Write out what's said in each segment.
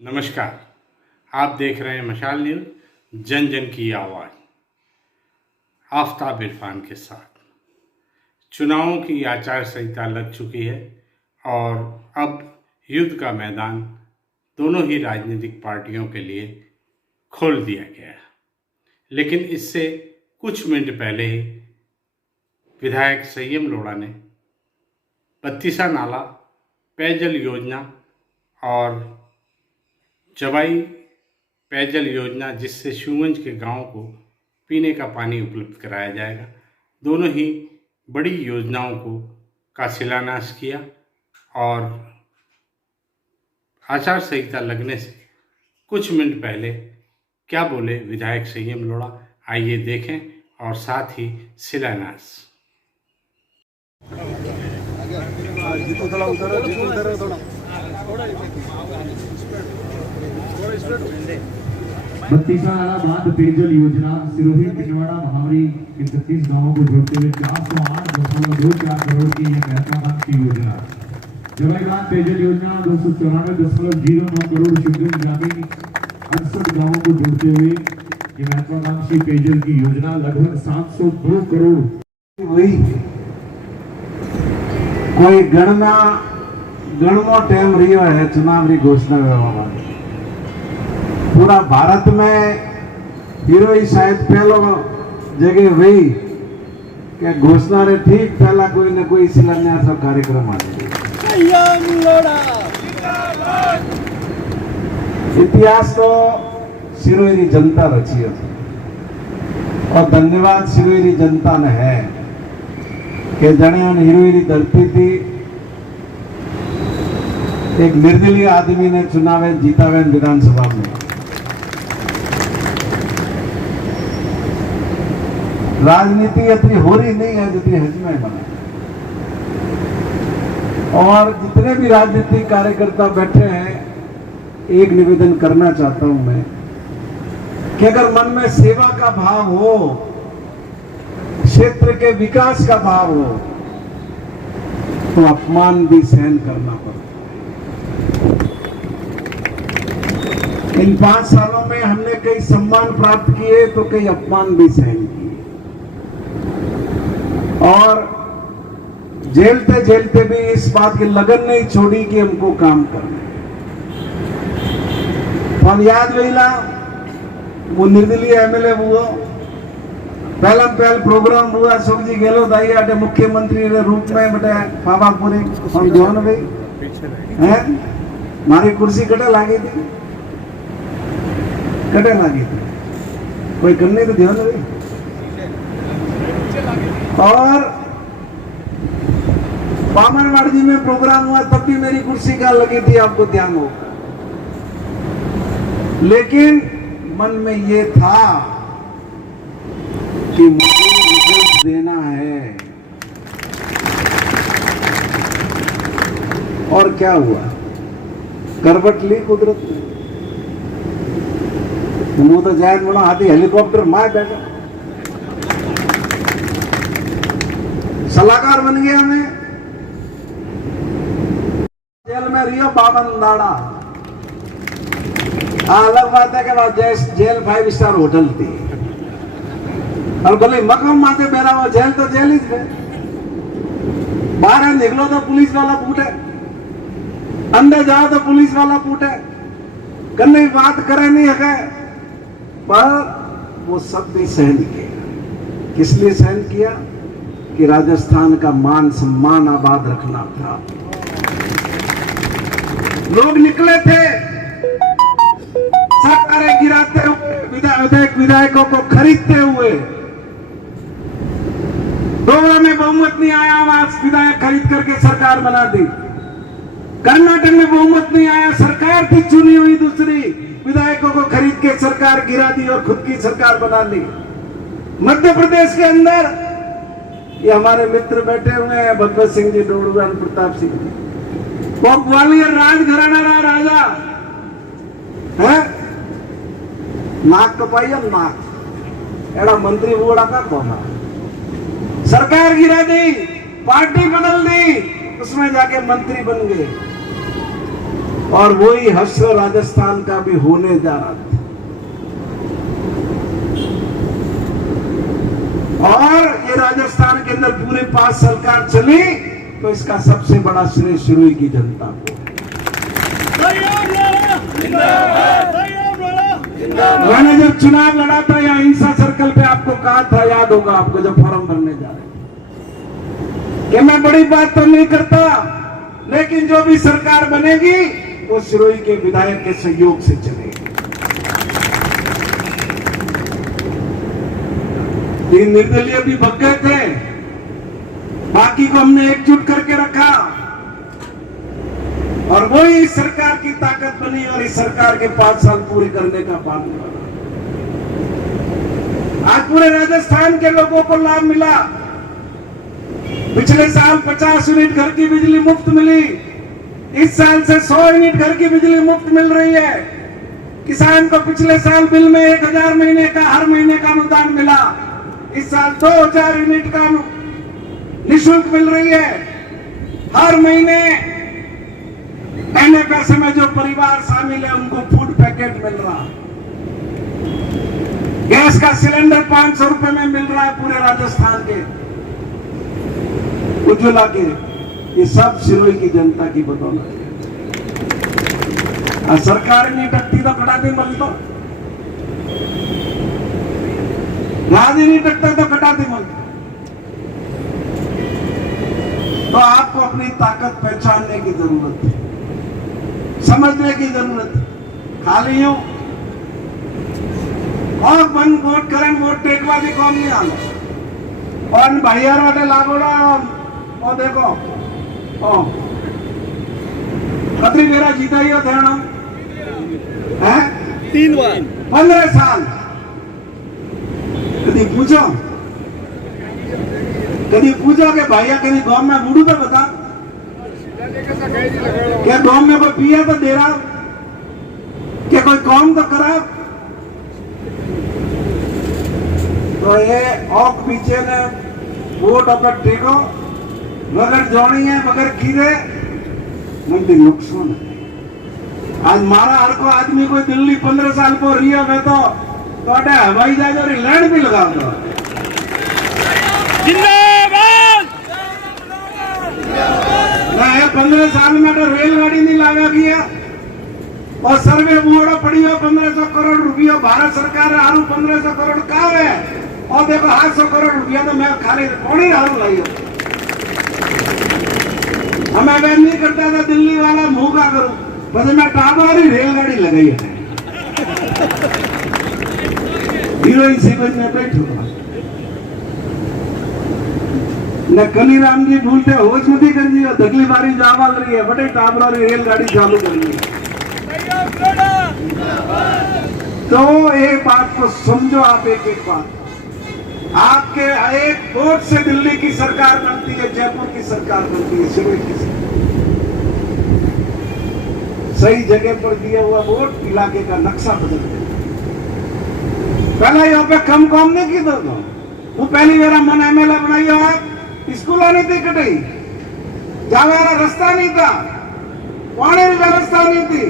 नमस्कार, आप देख रहे हैं मशाल न्यूज, जन जन की आवाज़। आफ्ताब इरफान के साथ चुनावों की आचार संहिता लग चुकी है और अब युद्ध का मैदान दोनों ही राजनीतिक पार्टियों के लिए खोल दिया गया है। लेकिन इससे कुछ मिनट पहले ही विधायक संयम लोढ़ा ने बत्तीसा नाला पेयजल योजना और जवाई पेयजल योजना, जिससे शिवगंज के गांव को पीने का पानी उपलब्ध कराया जाएगा, दोनों ही बड़ी योजनाओं का शिलान्यास किया। और आचार संहिता लगने से कुछ मिनट पहले क्या बोले विधायक संयम लोढ़ा, आइए देखें और साथ ही शिलान्यास। बत्तीसा नाला बांध पेयजल योजना सिरोही पिंडवाड़ा महावरी के 36 गांवों को जोड़ते हुए 408.24 करोड़ की यह महत्वाकांक्षी योजना। जवाई बांध पेयजल योजना 294.09 करोड़ शिवगंज ग्रामीण 68 गांवों को जोड़ते हुए ये महत्वाकांक्षी पेयजल की योजना लगभग 702 करोड़। वही कोई गणना टाइम रियो है चुनाव री घोषणा करवा। पूरा भारत में हीरो ही शायद पहलो जगह वही क्या घोषणा रे ठीक पहला कोई न कोई शिलान्यास कार्यक्रम आ इतिहास तो सिरोही जनता रची है और धन्यवाद सिरोही जनता ने है कि जने हिरोही धरती थी एक निर्दलीय आदमी ने चुनाव जीतावे विधानसभा में। राजनीति इतनी हो रही नहीं है जितनी हजमे बना। और जितने भी राजनीतिक कार्यकर्ता बैठे हैं, एक निवेदन करना चाहता हूं मैं कि अगर मन में सेवा का भाव हो, क्षेत्र के विकास का भाव हो, तो अपमान भी सहन करना पड़ता है। इन 5 सालों में हमने कई सम्मान प्राप्त किए तो कई अपमान भी सहन किए और झेलते झेलते भी इस बात की लगन नहीं छोड़ी कि हमको काम करना। तो हम याद रहीला वो निर्दलीय एमएलए हुआ, पहल प्रोग्राम हुआ, सुखजी गहलोत आई आटे मुख्यमंत्री के रूप में बटे पावापुरी हम जोन भाई हैं मारी कुर्सी कटे लागी थी, कोई करने तो ध्यान भाई। और बामनवाड़ जी में प्रोग्राम हुआ तब भी मेरी कुर्सी का लगी थी, आपको ध्यान होगा। लेकिन मन में ये था कि मुझे रिजल्ट देना है। और क्या हुआ, करवट ली कुदरत ने। मुंह तो जायद बोला हाथी हेलीकॉप्टर मार बैठा, सलाहकार बन गया। मैं जेल में रियो 52 दाड़ा। अलग बात है कि जेल 5 स्टार होटल थी और बोले मकम माते मेरा वो जेल तो जेल ही थे। बाहर निकलो तो पुलिस वाला पूछे, अंदर जाओ तो पुलिस वाला पूछे, कन्ने बात करे नहीं है। पर वो सब भी सहन किया। किस लिए सहन किया कि राजस्थान का मान सम्मान आबाद रखना था। लोग निकले थे सरकारें गिराते हुए, विधायकों को खरीदते हुए। डोगरा में बहुमत नहीं आया, वहां विधायक खरीद करके सरकार बना दी। कर्नाटक में बहुमत नहीं आया, सरकार थी चुनी हुई दूसरी, विधायकों को खरीद के सरकार गिरा दी और खुद की सरकार बना ली। मध्य प्रदेश के अंदर ये हमारे मित्र बैठे हुए हैं, भगवत सिंह जी डोडुआ, प्रताप सिंह जी, वो ग्वालियर राजघराना रहा राजा है। नाक कपाई नाक एड़ा मंत्री बूढ़ा का कौन, सरकार गिरा दी, पार्टी बदल दी, उसमें जाके मंत्री बन गए और वही हश्र राजस्थान का भी होने जा रहा था। और ये राजस्थान के अंदर पूरे 5 सरकार चली तो इसका सबसे बड़ा श्रेय सिरोही की जनता को। मैंने जब चुनाव लड़ा था यहाँ हिंसा सर्कल पे आपको कहा था, याद होगा आपको, जब फॉर्म भरने जा रहे थे, कि मैं बड़ी बात तो नहीं करता, लेकिन जो भी सरकार बनेगी वो सिरोही के विधायक के सहयोग से चलेगी। 3 निर्दलीय भी भग गए थे, बाकी को हमने एकजुट करके रखा और वही इस सरकार की ताकत बनी और इस सरकार के 5 साल पूरे करने का पान बना। आज पूरे राजस्थान के लोगों को लाभ मिला। पिछले साल 50 यूनिट घर की बिजली मुफ्त मिली, इस साल से 100 यूनिट घर की बिजली मुफ्त मिल रही है। किसान को पिछले साल बिल में 1000 महीने का हर महीने का अनुदान मिला, इस साल 2000 यूनिट का निःशुल्क मिल रही है। हर महीने पैसे में जो परिवार शामिल है उनको फूड पैकेट मिल रहा, गैस का सिलेंडर 500 रुपए में मिल रहा है पूरे राजस्थान के, उज्ज्वला के। ये सब सिरोही की जनता की बदौलत है। सरकार नहीं टकती तो कटाती मल तो, राज ही नहीं टकता तो कटाती मल। तो आपको अपनी ताकत पहचानने की जरूरत है, समझने की जरूरत है। खाली यूं और बन वोट करें, वोट टेकवा भी कौन नहीं आना और भैया वाटे लागोड़ा और देखो कतरी मेरा जीता ही होता है 3 बार 15 साल। कभी पूछो कि भैया कभी गांव में बूढ़ू तो बता, क्या गांव में कोई पिया तो दे रहा, क्या कोई काम तो करा। तो ये औक पीछे ने वोट अपन टेको मगर जोड़ी है मगर कीरे मुझे नुकसान है। आज मारा हर को आदमी कोई दिल्ली 15 साल को रिया में तो हवाई जहाज और लैंड भी लगा दो। मैं 15 साल में तो रेलगाड़ी नहीं लगा गया और सर्वे बोर्ड पड़ी हो 1500 करोड़ रुपया भारत सरकार हारू 1500 करोड़ कहा है और देखो 800 करोड़ रुपया तो मैं खाली कौड़ी हारू लाई हो। हमें मैं नहीं करता था दिल्ली वाला मुंह का करूं, बस मैं टाबारी रेलगाड़ी लगाई है हीरोइन सीक्वेंस में बैठूंगा न कली राम जी भूलते होश मती कर दी दगली बारी जावाल रही है बड़े टाबरारी रेलगाड़ी चालू कर ली। तो एक बात को समझो आप, एक बात, आपके एक वोट से दिल्ली की सरकार बनती है, जयपुर की सरकार बनती है, सिरोही की सरकार। सही जगह पर दिया हुआ वोट इलाके का नक्शा बदल देता। पहला यहाँ पे कम काम नहीं की दो, वो पहली मेरा मन एमएलए बनाई आप स्कूल नहीं थी कटी, जाने वाला रास्ता नहीं था, पानी की व्यवस्था नहीं थी,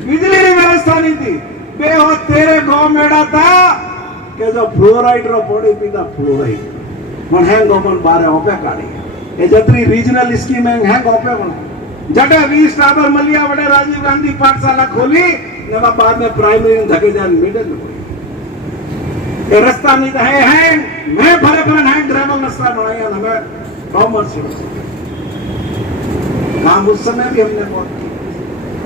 बिजली की व्यवस्था नहीं थी। बे हो तेरे गांव मेड़ा था कि जो फ्लोराइड रो पोड़ी पीता फ्लोराइड मन हैंग ओपन बारे ओपे काढ़ी ये जतरी रीजनल स्कीम हैंग ओपे बना जटे 20 टाबर मलिया बड़े राजीव गांधी पाठशाला खोली ने बाद में प्राइमरी धके जान मिडल ये रास्ता नहीं था है मैं भले भले है ग्रामीण रास्ता बनाया हमें कॉमर्स काम उस समय भी हमने बहुत किया।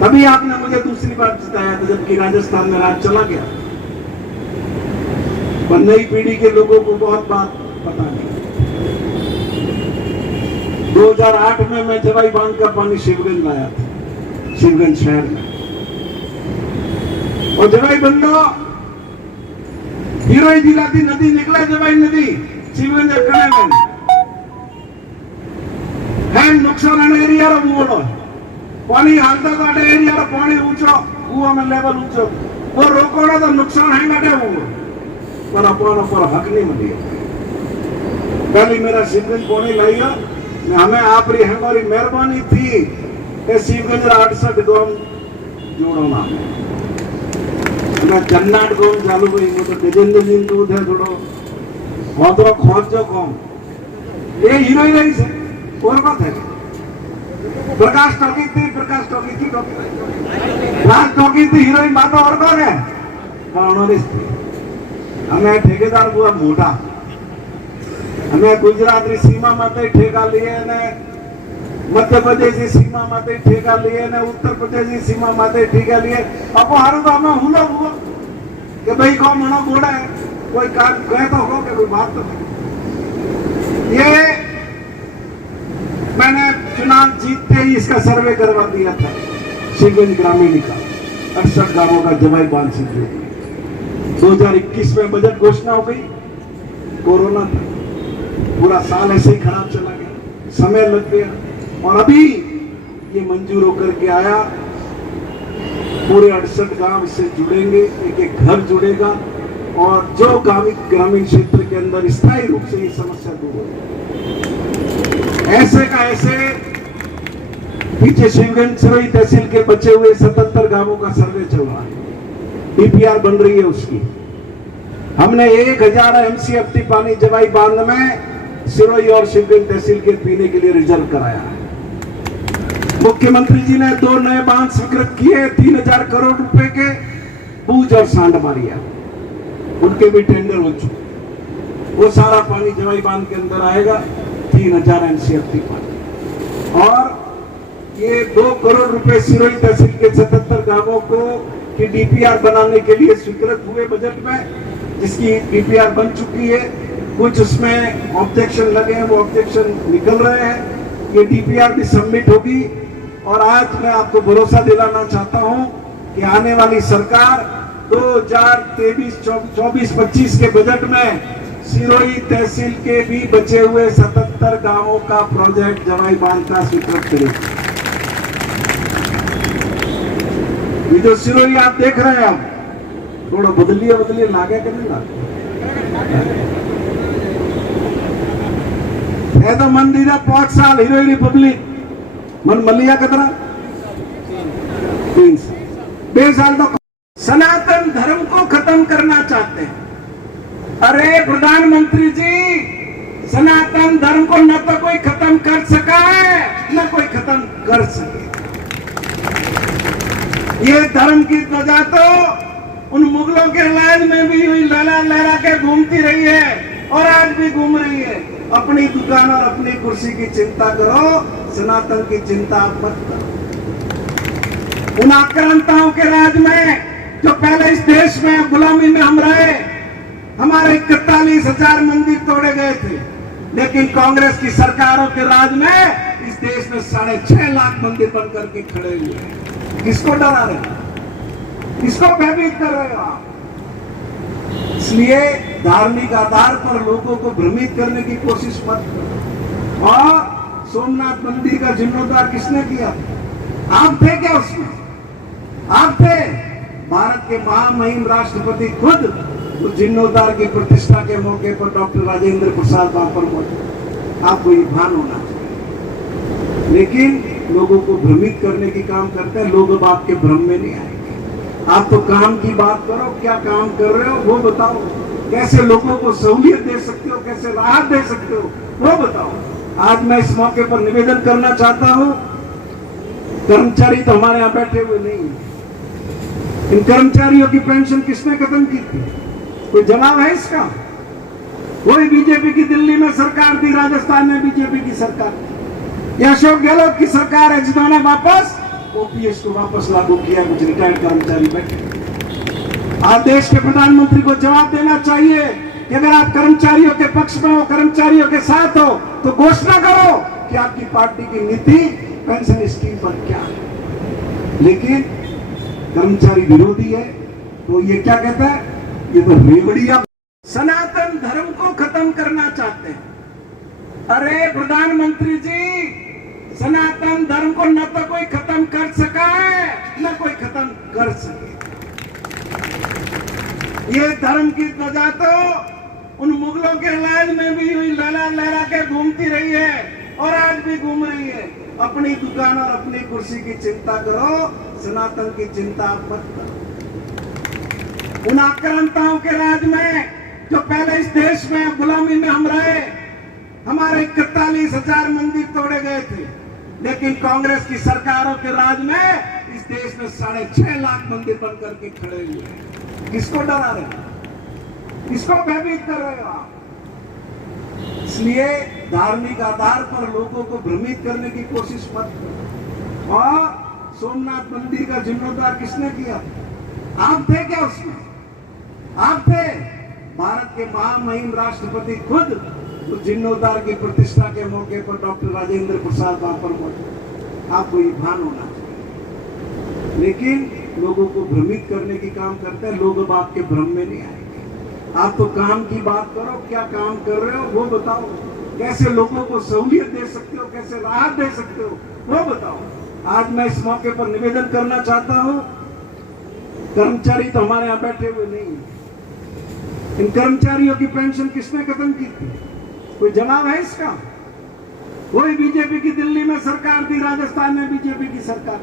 तभी आपने मुझे दूसरी बार जिताया था जबकि राजस्थान में राज चला गया, पर नई पीढ़ी के लोगों को बहुत बात पता नहीं। 2008 में मैं जवाई बांध का पानी शिवगंज लाया था, शिवगंज शहर में, और जवाई बंदो हीरोई जिला थी नदी निकला जवाई नदी शिवगंज अखड़े में है नुकसान एरिया रो मोड़ो पानी हालता तो अटे एरिया रो पानी ऊंचो कुआं में लेवल ऊंचो वो रोकोड़ा तो नुकसान है अटे वो पर अपन पर हक नहीं मिली। पहले मेरा शिवगंज पानी लाइया हमें आप री हमारी मेहरबानी थी કે શિવગંજ 68 ગામ જોડોના અને જન્નાટ ગામ ચાલુ કરી તો ગજેન્દ્ર સિંહ તો ઉધે થોડો હોદરો ખોજો ગામ એ હીરો રહી છે और बात है प्रकाश टॉकी थी राज टॉकी थी हीरोइन बात और कौन है हमें ठेकेदार हुआ मोटा हमें गुजरात की सीमा माते ठेका लिए ने मध्य प्रदेश की सीमा माते ठेका लिए ने उत्तर प्रदेश की सीमा माते ठेका लिए अब हारू तो हमें हुआ कि भाई कौन मना बोला है कोई काम गए तो हो कि कोई बात तो नहीं। ये मैंने चुनाव जीतते ही इसका सर्वे करवा दिया था शिवगंज ग्रामीण का 68 गांवों का जवाई बांध से 2021 में बजट घोषणा हो गई, कोरोना था, पूरा साल ऐसे ही खराब चला गया, समय लग गया और अभी ये मंजूर होकर के आया। पूरे 68 गांव इससे जुड़ेंगे, एक एक घर जुड़ेगा और जो ग्रामीण क्षेत्र के अंदर स्थायी रूप से ये समस्या दूर होगी। ऐसे का ऐसे पीछे शिवगंज सिरोही तहसील के बचे हुए 77 गांवों का सर्वे चल रहा है, डीपीआर बन रही है उसकी। हमने 1000 एमसीएफटी पानी जवाई बांध में सिरोही और शिवगंज तहसील के पीने के लिए रिजर्व कराया है। मुख्यमंत्री जी ने 2 नए बांध स्वीकृत किए 3000 करोड़ रुपए के, बूझ और सांडमारिया, उनके भी टेंडर हो चुके। वो सारा पानी जवाई बांध के अंदर आएगा, 3000 एमसीएफटी पानी। और ये 2 करोड़ रुपए सिरोही तहसील के 77 गांवों को की डीपीआर बनाने के लिए स्वीकृत हुए बजट में, जिसकी डीपीआर बन चुकी है। कुछ उसमें ऑब्जेक्शन लगे हैं, वो ऑब्जेक्शन निकल रहे हैं। ये डीपीआर भी सबमिट होगी और आज मैं आपको भरोसा दिलाना चाहता हूं कि आने वाली सरकार 2023-24-25 के बजट में सिरोही तहसील के भी बचे हुए 77 गांवों का प्रोजेक्ट जवाई बांध का स्वीकृत करेगी। ये जो सिरोही आप देख रहे हैं, अब थोड़ा बदलिए लागे कि नहीं लागे है तो मंदिर 5 साल हीरोइन रिपब्लिक मन मलिया कितना 3 साल 2 साल तो सनातन धर्म को खत्म करना चाहते हैं। अरे प्रधानमंत्री जी, सनातन धर्म को न तो कोई खत्म कर सका है न कोई खत्म कर सके। ये धर्म की ध्वजा तो उन मुगलों के राज में भी हुई लहरा के घूमती रही है और आज भी घूम रही है। अपनी दुकान और अपनी कुर्सी की चिंता करो, सनातन की चिंता मत करो। उन आक्रांताओं के राज में जो पहले इस देश में गुलामी में हम रहे, हमारे 41,000 मंदिर तोड़े गए थे, लेकिन कांग्रेस की सरकारों के राज में इस देश में 6.5 लाख मंदिर बन करके खड़े हुए हैं। किसको डरा रहे हैं, किसको भयभीत कर रहे हो आप? इसलिए धार्मिक आधार पर लोगों को भ्रमित करने की कोशिश मत करो। और सोमनाथ मंदिर का जीर्णोद्धार किसने किया? आप थे क्या उसमें? आप थे। भारत के महामहिम राष्ट्रपति खुद उस जीर्णोद्धार की प्रतिष्ठा के मौके पर डॉक्टर राजेंद्र प्रसाद वहां पर मौजूद। आपको ये भान होना चाहिए। लेकिन लोगों को भ्रमित करने की काम करते हैं लोग, अब आपके भ्रम में नहीं आएंगे। आप तो काम की बात करो, क्या काम कर रहे हो वो बताओ, कैसे लोगों को सहूलियत दे सकते हो, कैसे राहत दे सकते हो वो बताओ। आज मैं इस मौके पर निवेदन करना चाहता हूं, कर्मचारी तो हमारे यहाँ बैठे हुए नहीं है, इन कर्मचारियों की पेंशन किसने खत्म की थी? कोई जवाब है इसका? कोई बीजेपी की दिल्ली में सरकार थी, राजस्थान में बीजेपी की सरकार थी, या अशोक गहलोत की सरकार है जिन्होंने वापस ओपीएस को वापस लागू किया। कुछ रिटायर्ड कर्मचारी बैठे। आज देश के प्रधानमंत्री को जवाब देना चाहिए कि अगर आप कर्मचारियों के पक्ष में हो, कर्मचारियों के साथ हो, तो घोषणा करो कि आपकी पार्टी की नीति पेंशन स्कीम पर क्या है। लेकिन कर्मचारी विरोधी है तो ये क्या कहता है? ये तो रेवड़िया। सनातन धर्म को खत्म करना चाहते हैं। अरे प्रधानमंत्री जी, सनातन धर्म को न तो कोई खत्म कर सका है न कोई खत्म कर सके। ये धर्म की ध्वजा तो उन मुगलों के राज में भी हुई लहरा के घूमती रही है और आज भी घूम रही है। अपनी दुकान और अपनी कुर्सी की चिंता करो, सनातन की चिंता मत करो। उन आक्रांताओं के राज में जो पहले इस देश में गुलामी में हम रहे, हमारे 41,000 मंदिर तोड़े गए थे, लेकिन कांग्रेस की सरकारों के राज में इस देश में 6.5 लाख मंदिर बन करके खड़े हुए हैं। किसको डरा रहे हैं? किसको भयभीत कर रहे हो आप? इसलिए धार्मिक आधार पर लोगों को भ्रमित करने की कोशिश मत करो। और सोमनाथ मंदिर का जीर्णोद्धार किसने किया? आप थे क्या उसमें? आप थे। भारत के महामहिम राष्ट्रपति खुद उस जीर्णोद्धार की प्रतिष्ठा के मौके पर डॉक्टर राजेंद्र प्रसाद वहां पर मौजूद। आपको ये भान होना चाहिए। लेकिन लोगों को भ्रमित करने की काम करते हैं लोग। अब आपके भ्रम में नहीं आएंगे। आप तो काम की बात करो, क्या काम कर रहे हो वो बताओ, कैसे लोगों को सहूलियत दे सकते हो, कैसे राहत दे सकते हो वो बताओ। आज मैं इस मौके पर निवेदन करना चाहता हूं, कर्मचारी तो हमारे यहाँ बैठे हुए नहीं है। इन कर्मचारियों की पेंशन किसने खत्म की थी? कोई जवाब है इसका? वही बीजेपी की दिल्ली में सरकार थी, राजस्थान में बीजेपी की सरकार,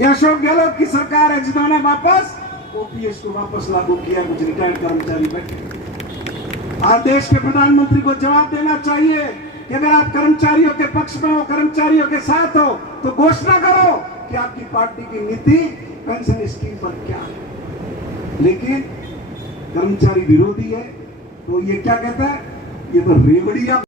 या अशोक गहलोत की सरकार है जिन्होंने वापस ओपीएस को वापस लागू किया। कुछ रिटायर्ड कर्मचारी बैठे। आज देश के प्रधानमंत्री को जवाब देना चाहिए कि अगर आप कर्मचारियों के पक्ष में हो, कर्मचारियों के साथ हो, तो घोषणा करो कि आपकी पार्टी की नीति पेंशन स्कीम पर क्या है। लेकिन कर्मचारी विरोधी है, तो ये क्या कहता है? ये तो रेवड़िया